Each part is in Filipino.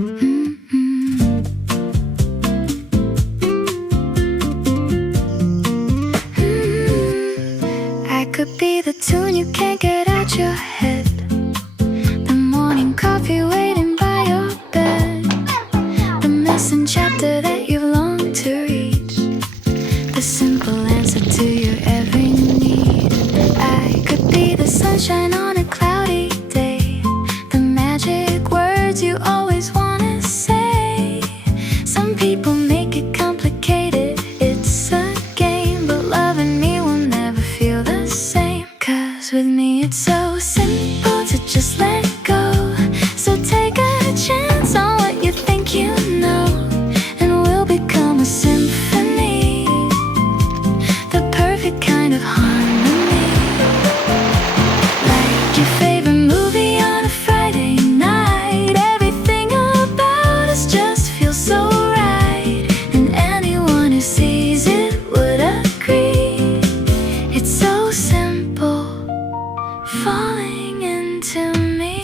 I could be the tune you can't get out your head, the morning coffee waiting by your bed, the missing chapter that you've longed to read, the simple answer to your every need. I could be the sunshine on a cloudy day, the magic words you always wanna say. Some people make it complicated, it's a game, but loving me will never feel the same. 'Cause with me it's so simple to just let go. So take a chance on what you think you know, and we'll become a symphony, the perfect kind of harmony. Like your favorite movie on a Friday night, everything about us just feels so right, and anyone who sees it would agree. It's so simple, falling into me.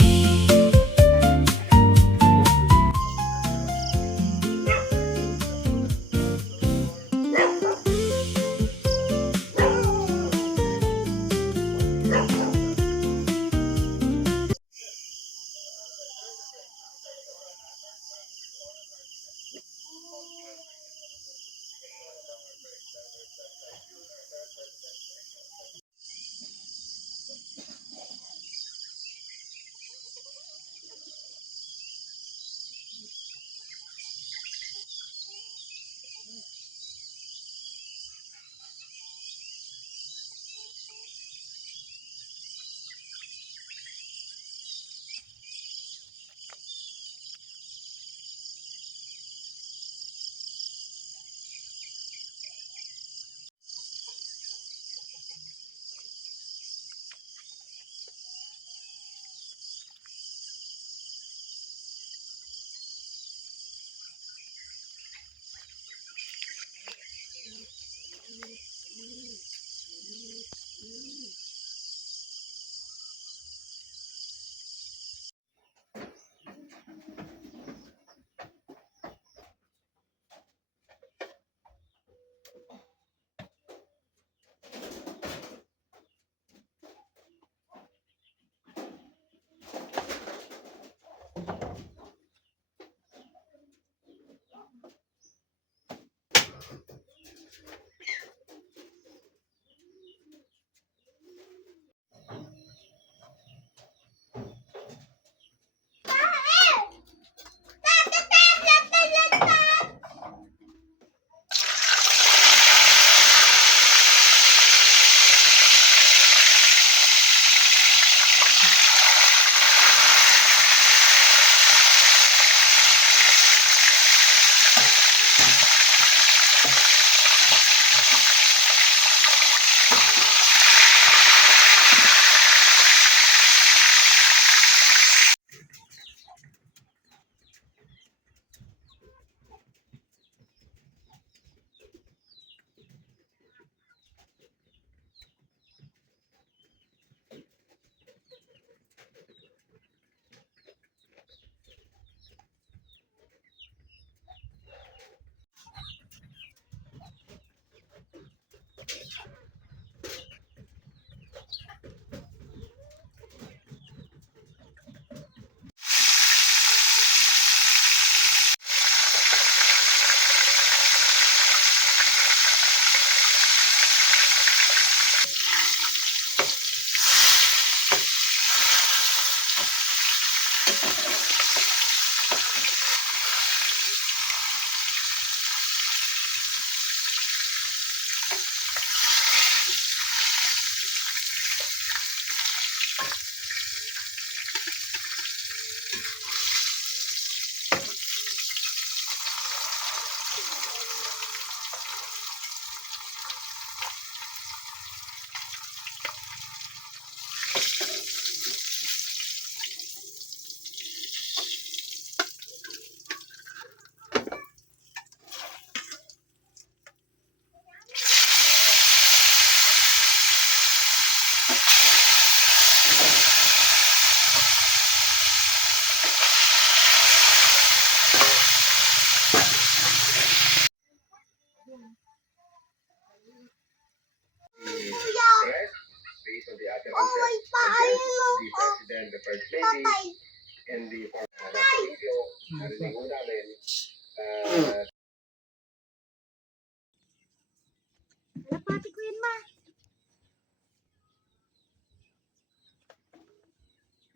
Napati ko yun, ma.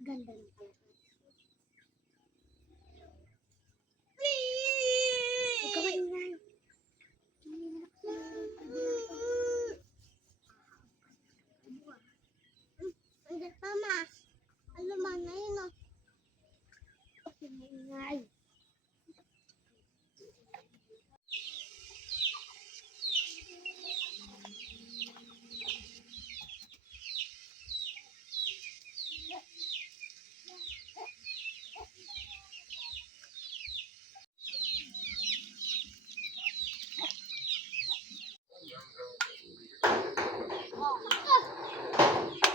Ganda ng pala. Huwag ka maingay. Mama, ano man na yun, no? Huwag ka maingay.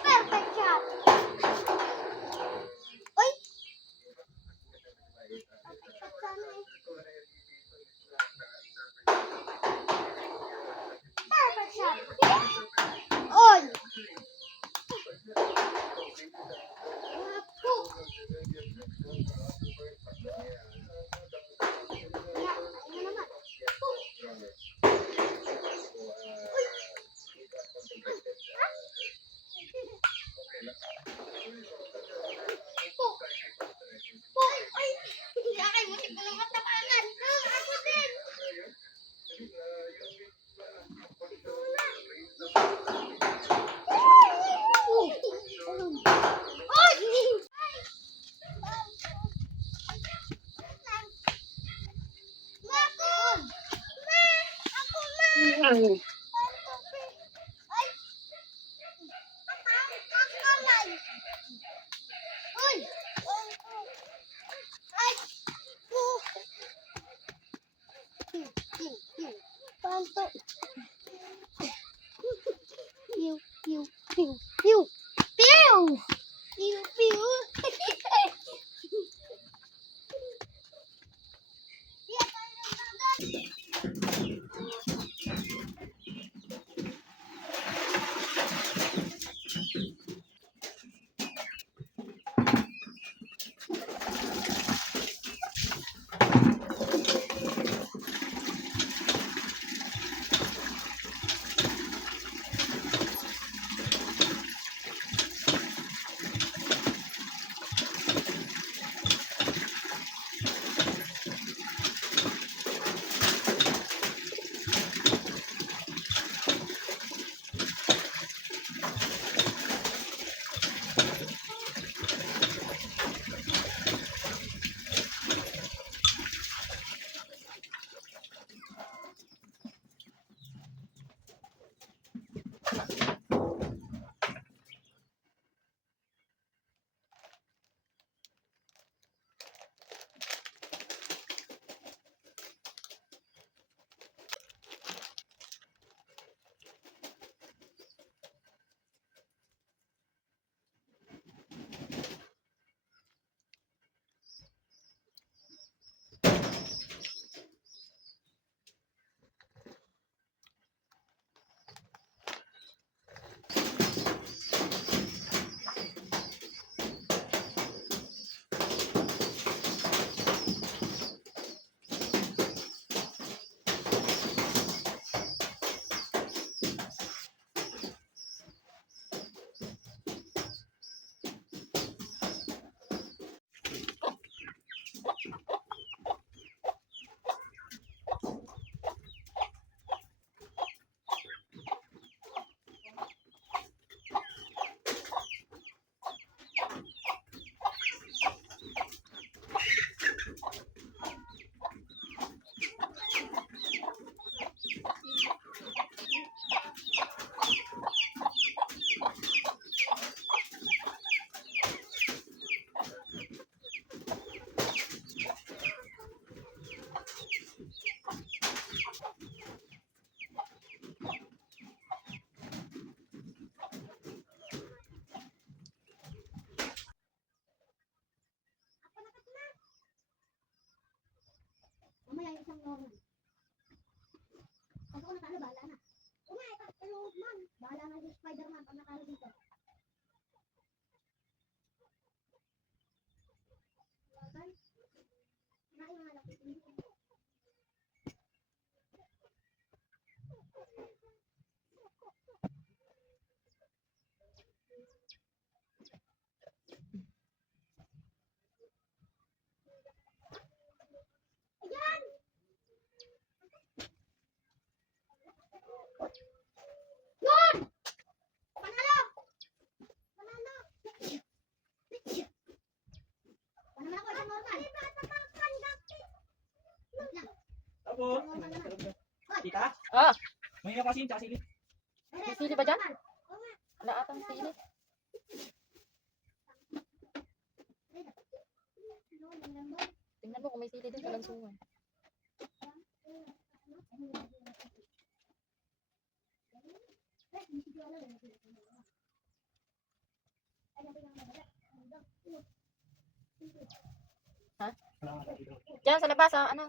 Perfect shot. Uy! Perfect shot sana eh. Perfect shot. Oy! Naku! Ya, ayun na naman. Uy! Uy! Uy! Yakay mo si Bulong at tapangan. Ako din. Panto. Piu, piu, piu, piu. Piu! Piu, piu. Mamaya yung isang normal. Pag ako natalo, bahala na. Umay, pero man, bahala na yung Spider-Man pag natalo dito. Tapos, tita, Ah, may yung asin, tsaka sili. may sili ba dyan? Wala atang sili. Tingnan mo kung may sili din sa lansungan. Ha? Diyan sa labas, ano?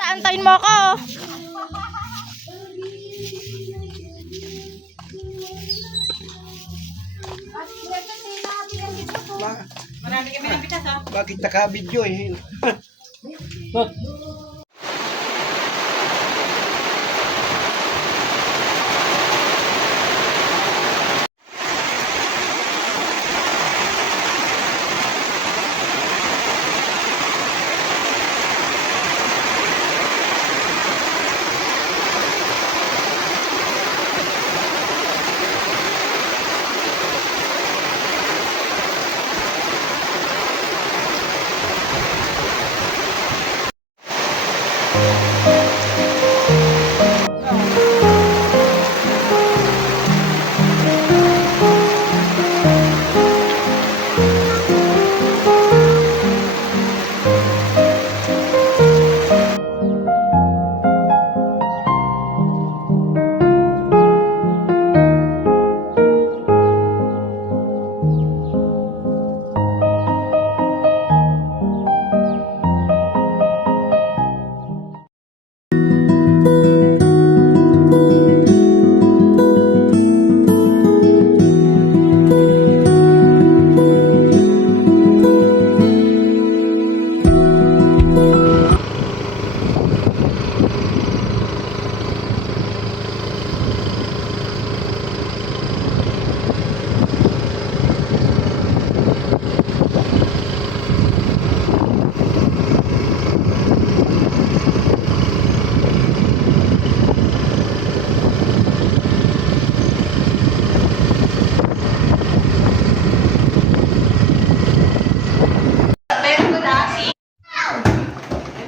Antayin mo ako. Marami kami ng pitas, ha? Bakit naka-video eh?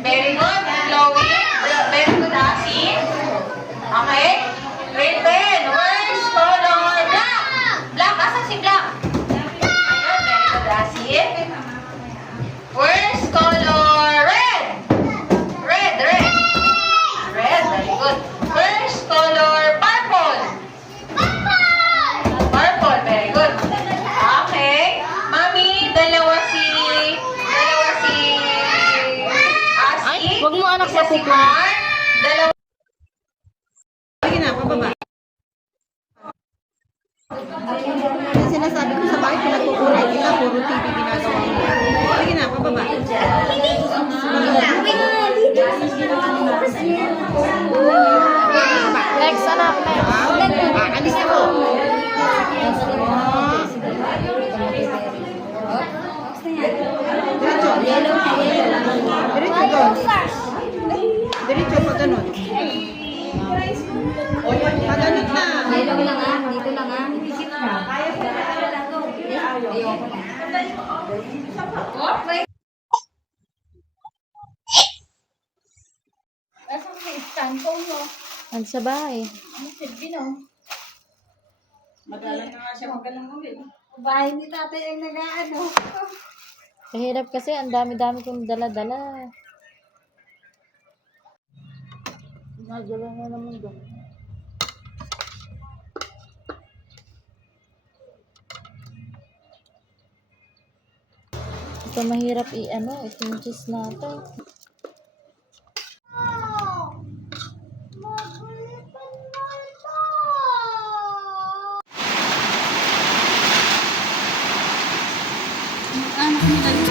Very good, Chloe. Very good, Asi. Okay. Grade 10. Where's color? Black. Black. Asan si Black? Ayun, very good, Asi. Where's color? Red. Red, red. Red, very good. Where's color? Purple. Purple, very good. Okay. Mami, dalawa si Asi. Wag mo anak Isa si Mark. Dalawa. Sige na, pababa. Yung sinasabi ko sa bahay, pinagkukulay kita, puro TV ginagawa mo. Sige na, pababa. Diretso doon. Diretso pa ganun. Paganit na. Dito lang ah, dito lang ah. Dikit na. Ayoko na. Ang sa bahay. Magalang na nga siya, magalang ulit. Bahay ni tatay ang nag-aano. Kahirap kasi, ang dami-dami kong dala-dala. Nagdala na naman doon. Ito mahirap i-ano, i-pinches na ito. Anak mo dali.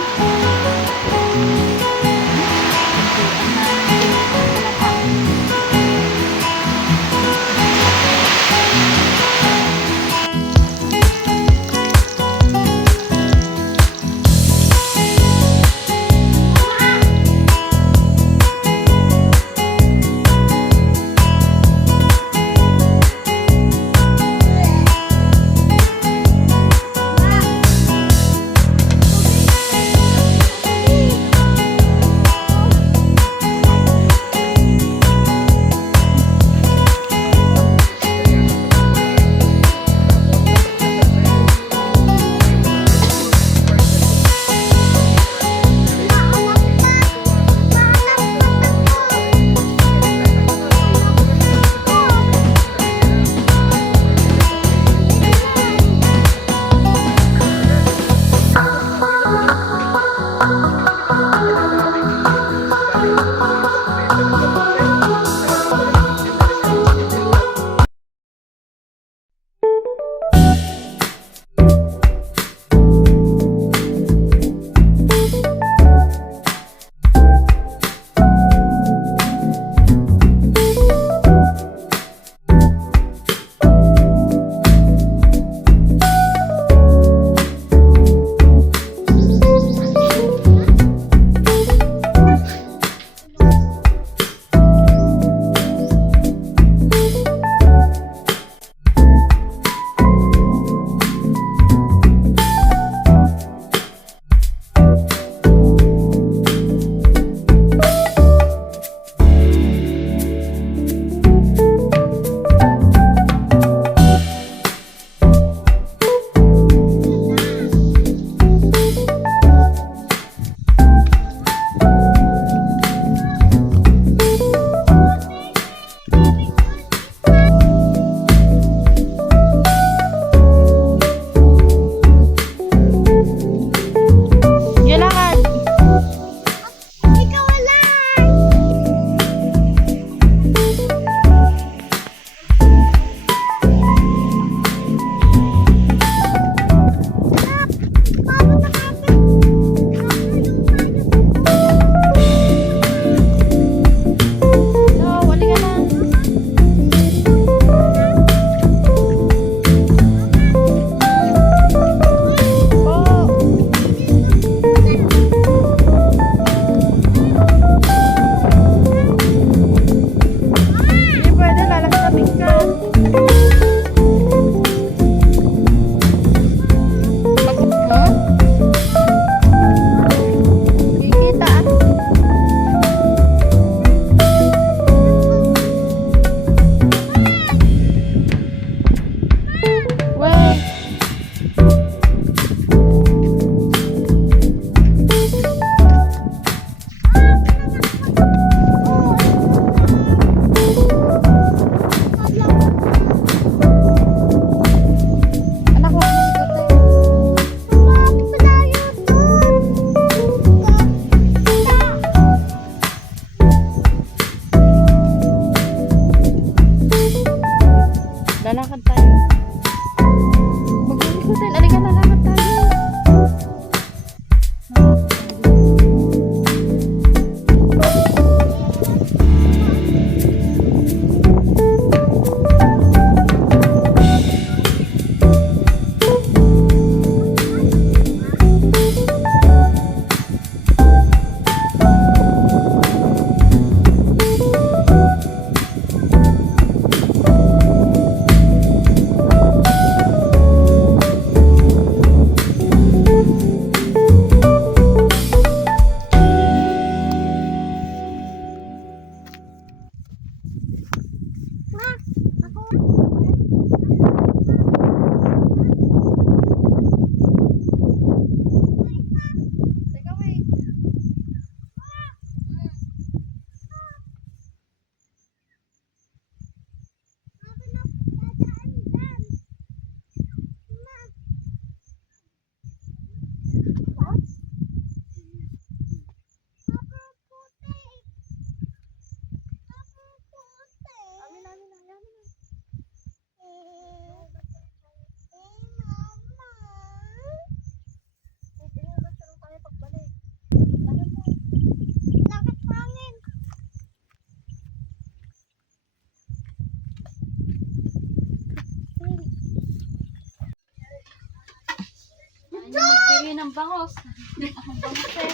ng bangos. Ang bangos eh.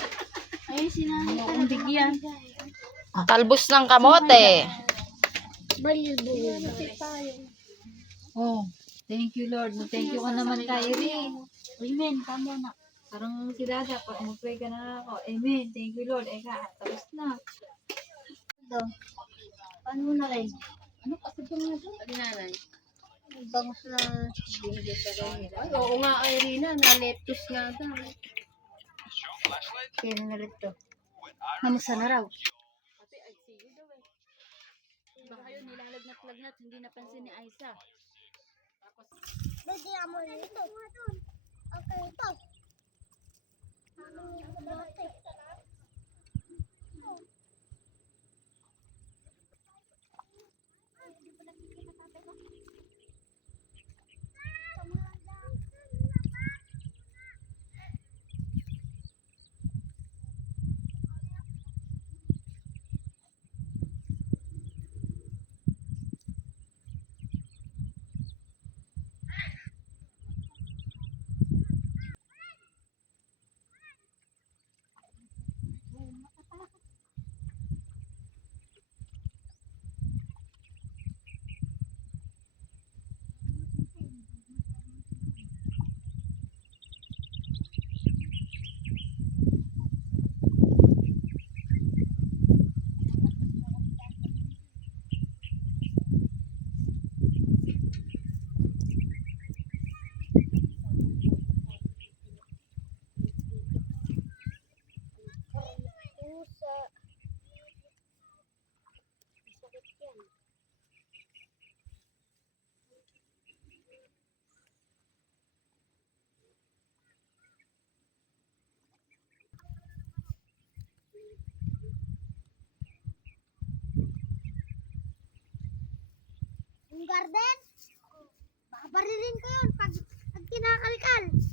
Ay, sinanay akong bigyan. Talbos ng kamote. Oh, thank you Lord. Thank you ka naman kay Irene. Amen. Tama na. Parang si Dada, pag mag-pray ka na ako. Amen. Thank you Lord. Eka, tapos na. Paano mo na rin? Ano kasi ba nga doon? Ano nanay? Bangos na binigay sa rin nila. Ay, oo nga, Irina, na-leptos nga daw. Kaya na rin to. Namusta na raw? Baka yun, nilalagnat-lagnat, hindi napansin ni Aiza. Bigyan mo nito. Okay, ito. Yung garden, babarilin ko yun pag kinakalkal.